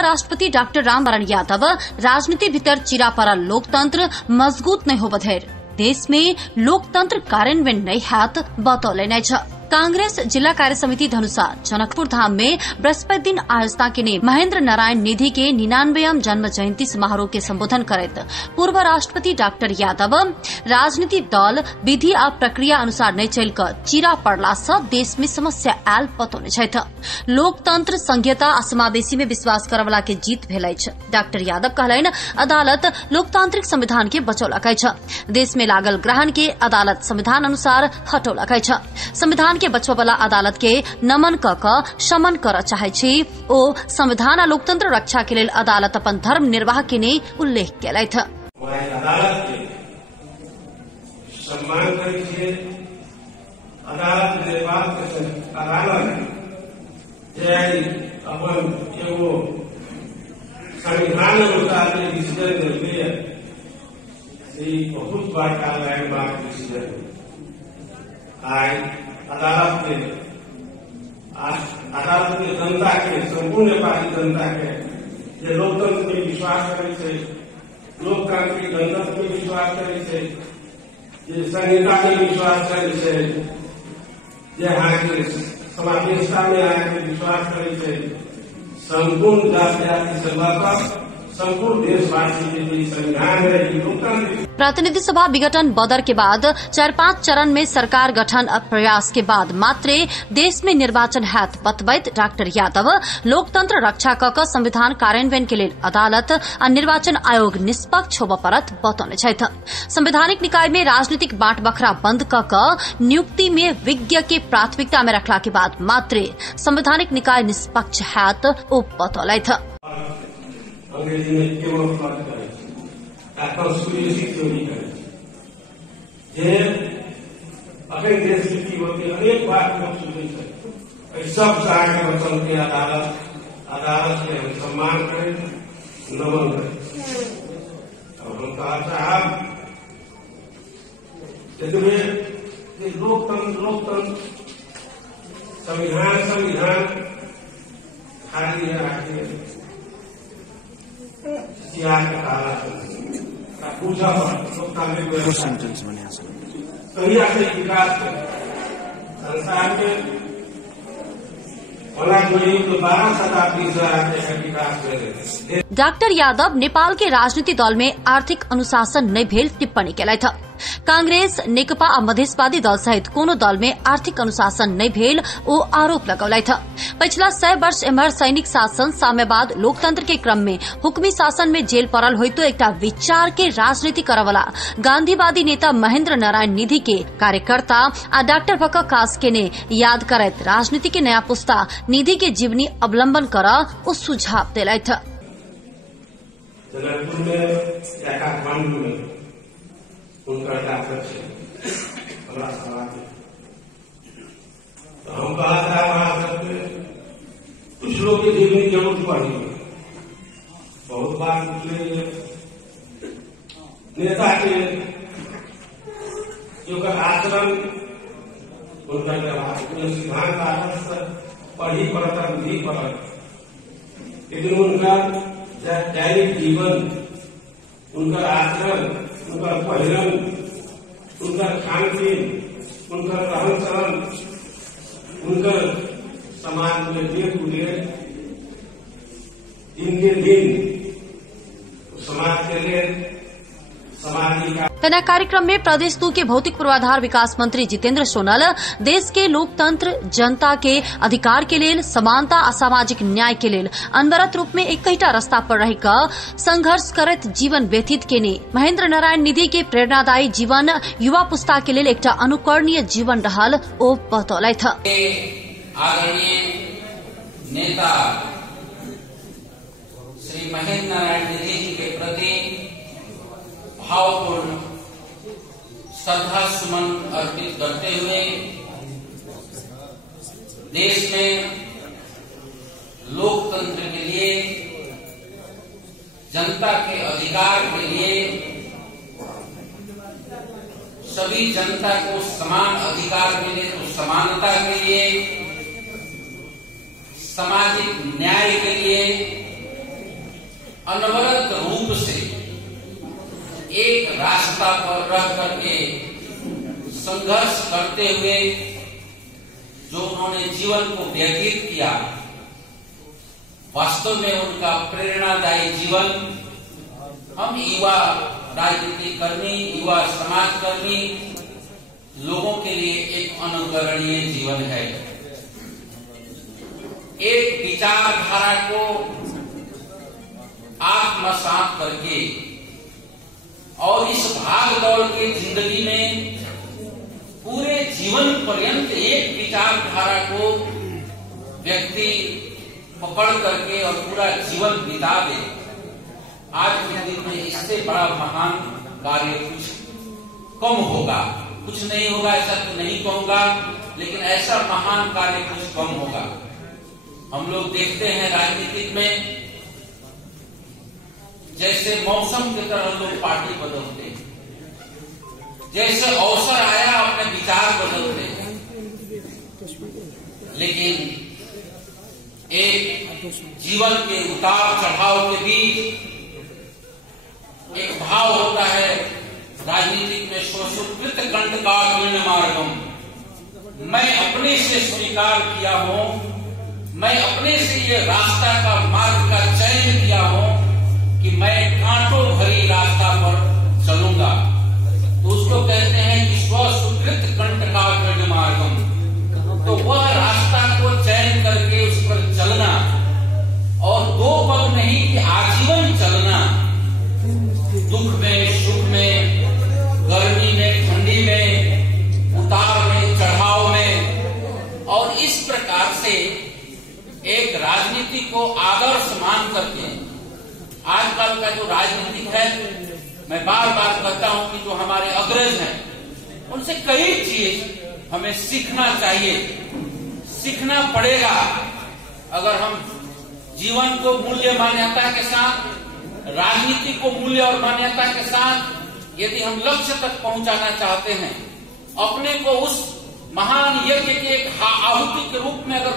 राष्ट्रपति डाक्टर रामवरण यादव राजनीति भीतर चिरा परल लोकतंत्र मजबूत नहीं हो बधेर देश में लोकतंत्र कार्यान्वयन नहीं हाथ बतौले छ। कांग्रेस जिला कार्य समिति धनुषा जनकपुर धाम में बृहस्पति दिन आयोजना के ने महेंद्र नारायण निधि के 99वां जन्म जयंती समारोह के संबोधन करत पूर्व राष्ट्रपति डॉक्टर यादव राजनीतिक दल विधि आ प्रक्रिया अनुसार नहीं चल कर चिरा पड़ला से देश में समस्या आयल बतौने छथि। लोकतंत्र संघीयता आ समावेशी में विश्वास करवला के जीत भेलै छ। डॉक्टर यादव कहलनि अदालत लोकतांत्रिक संविधान के बचौलकै छ। देश में लागल ग्रहण के अदालत संविधान अनुसार हटौलकै छ। संविधान के बचवाला अदालत के नमन क शमन कर चाहे छी। ओ संविधान आ लोकतंत्र रक्षा के लेल अदालत अपन धर्म निर्वाह के ने उल्लेख केलैथ। अदालत के सम्मान करै छै। अदालत निर्वाह के अदालत जे अपन एगो संविधान अनुसार के डिसीजन लेलिए से बहुत बड़का लैंडमार्क डिसीजन आय अदालत के जनता के संपूर्ण नेपाली जनता के जे लोकतंत्र में विश्वास करे छै, लोकतांत्रिक गणतंत्र में विश्वास करे छै, जे संहिता में विश्वास करे छै, जे यहाँ के समावेशिता में यहाँ के विश्वास करे छै, संपूर्ण जाति से लेकर संपूर्ण देशवासी के लिए संविधान है लोकतंत्र। प्रतिनिधि सभा विघटन बदर के बाद 4-5 चरण में सरकार गठन प्रयास के बाद मात्रे देश में निर्वाचन हैत बतबैत डॉक्टर यादव लोकतंत्र रक्षा क संविधान कार्यान्वयन के लिए अदालत आ निर्वाचन आयोग निष्पक्ष होब परत बतौने छथि। संवैधानिक निकाय में राजनीतिक बांट बखरा बंद क नियुक्ति में विज्ञ के प्राथमिकता में रखला के बाद मात्रे संवैधानिक निकाय निष्पक्ष हैत ओ बतौलैथ। अंग्रेजी में केवल बात करें कॉन्स्टिट्यूशन थ्योरी करें जे अपने देश की होती अनेक बात लोग सुने सब चाहे बच्चों के अदालत के हम सम्मान करें, नमन करें। और हम कहा साहब यदि लोकतंत्र संविधान खाली है पूजा विकास संसार में तो 12 शताब्दी से विकास। डॉक्टर यादव नेपाल के राजनीतिक दल में आर्थिक अनुशासन नहीं भेल टिप्पणी केलैथ। कांग्रेस नेकपा आ मधेशवादी दल सहित कोनो दल में आर्थिक अनुशासन नहीं भेल ओ आरोप लगौलैथ। पिछला 100 वर्ष एम्हर सैनिक शासन साम्यवाद लोकतंत्र के क्रम में हुक्मी शासन में जेल पड़ल होइतो एकटा विचार के राजनीति करवला गांधीवादी नेता महेंद्र नारायण निधि के कार्यकर्ता आ डॉक्टर भक्क कास के ने याद करैत राजनीति के नया पुस्ता निधि के जीवनी अवलंबन कर ओ सुझाव देलैथ। उनका डॉक्टर तो हम कहा था वहां सकते कुछ लोग की जीवनी जरूर पढ़ी बहुत बार नेता के जो आचरण उनका सिद्धांत आदर्श पढ़ी पढ़ता विधि पढ़ लेकिन उनका दैनिक जीवन, उनका आचरण, उनका पहिरन, उनका खान पीन, उनका रहन सहन, उनका समाज में देख उठे दिन के दिन समाज के लिए तना कार्यक्रम में प्रदेश 2 के भौतिक पूर्वाधार विकास मंत्री जितेंद्र सोनल देश के लोकतंत्र जनता के अधिकार के लेल समानता आ सामाजिक न्याय के लेल अनवरत रूप में एकैटा रास्ता पर रहि क संघर्ष करत जीवन व्यतीत केने महेंद्र नारायण निधि के प्रेरणादायी जीवन युवा पुस्ता के लेल एकटा अनुकरणीय जीवन रहल ओ बतौलैथ। आदरणीय नेता श्री महेंद्र नारायण निधि जी के प्रति भावपूर्ण श्रद्धा सुमन अर्पित करते हुए देश में लोकतंत्र के लिए, जनता के अधिकार के लिए, सभी जनता को समान अधिकार मिले तो समानता के लिए, सामाजिक न्याय के लिए अनवरत रूप से एक रास्ता पर रह करके संघर्ष करते हुए जो उन्होंने जीवन को व्यतीत किया, वास्तव में उनका प्रेरणादायी जीवन हम युवा राजनीतिक कर्मी, युवा समाज कर्मी लोगों के लिए एक अनुकरणीय जीवन है। एक विचारधारा को आत्मसात करके और इस भाग दौड़ की जिंदगी में पूरे जीवन पर्यंत एक विचारधारा को व्यक्ति पकड़ करके और पूरा जीवन बिता दे, आज के दिन में इससे बड़ा महान कार्य कुछ कम होगा। कुछ नहीं होगा ऐसा तो नहीं कहूंगा, लेकिन ऐसा महान कार्य कुछ कम होगा। हम लोग देखते हैं राजनीतिक में जैसे मौसम की तरह लोग पार्टी बदलते हैं, जैसे अवसर आया अपने विचार बदलते हैं, लेकिन एक जीवन के उतार चढ़ाव के बीच एक भाव होता है राजनीतिक में, स्वस्वीकृत कंटकाकीर्ण मार्गम, मैं अपने से स्वीकार किया हूं, मैं अपने से ये रास्ता का मार्ग का चयन किया हूं कि मैं कांटों भरी रास्ता पर चलूंगा। तो उसको कहते हैं कि स्वस्वीकृत कंटकाकीर्ण मार्गम। तो वह रास्ता को चयन करके उस पर चलना, और दो पल नहीं कि आजीवन चलना, दुख में, सुख में, गर्मी में, ठंडी में, उतार में, चढ़ाव में, और इस प्रकार से एक राजनीति को आदर्श मान करके आजकल का जो राजनीतिक है, मैं बार बार कहता हूं कि जो हमारे अग्रज हैं उनसे कई चीज हमें सीखना चाहिए, सीखना पड़ेगा। अगर हम जीवन को मूल्य मान्यता के साथ, राजनीति को मूल्य और मान्यता के साथ यदि हम लक्ष्य तक पहुंचाना चाहते हैं, अपने को उस महान यज्ञ के एक आहुति के रूप में अगर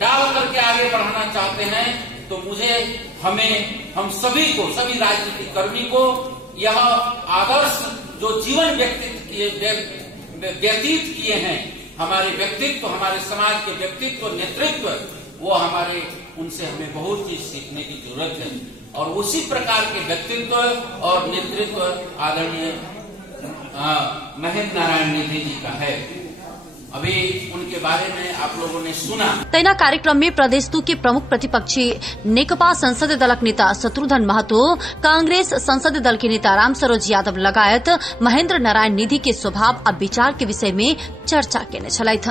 डाल करके आगे बढ़ाना चाहते हैं, तो हम सभी को, सभी राजनीतिक कर्मी को यह आदर्श जो जीवन व्यतीत किए हैं, हमारे व्यक्तित्व, हमारे समाज के व्यक्तित्व, नेतृत्व, वो उनसे हमें बहुत चीज सीखने की जरूरत है। और उसी प्रकार के व्यक्तित्व और नेतृत्व आदरणीय महेंद्र नारायण निधि जी का है। अभी उनके बारे में आप लोगों ने सुना। तैना कार्यक्रम में प्रदेश 2 के प्रमुख प्रतिपक्षी नेकपा संसदीय दलक नेता शत्रुघ्न महतो, कांग्रेस संसदीय दल के नेता रामसरोज यादव लगायत महेंद्र नारायण निधि के स्वभाव और विचार के विषय में चर्चा केने छलैथ।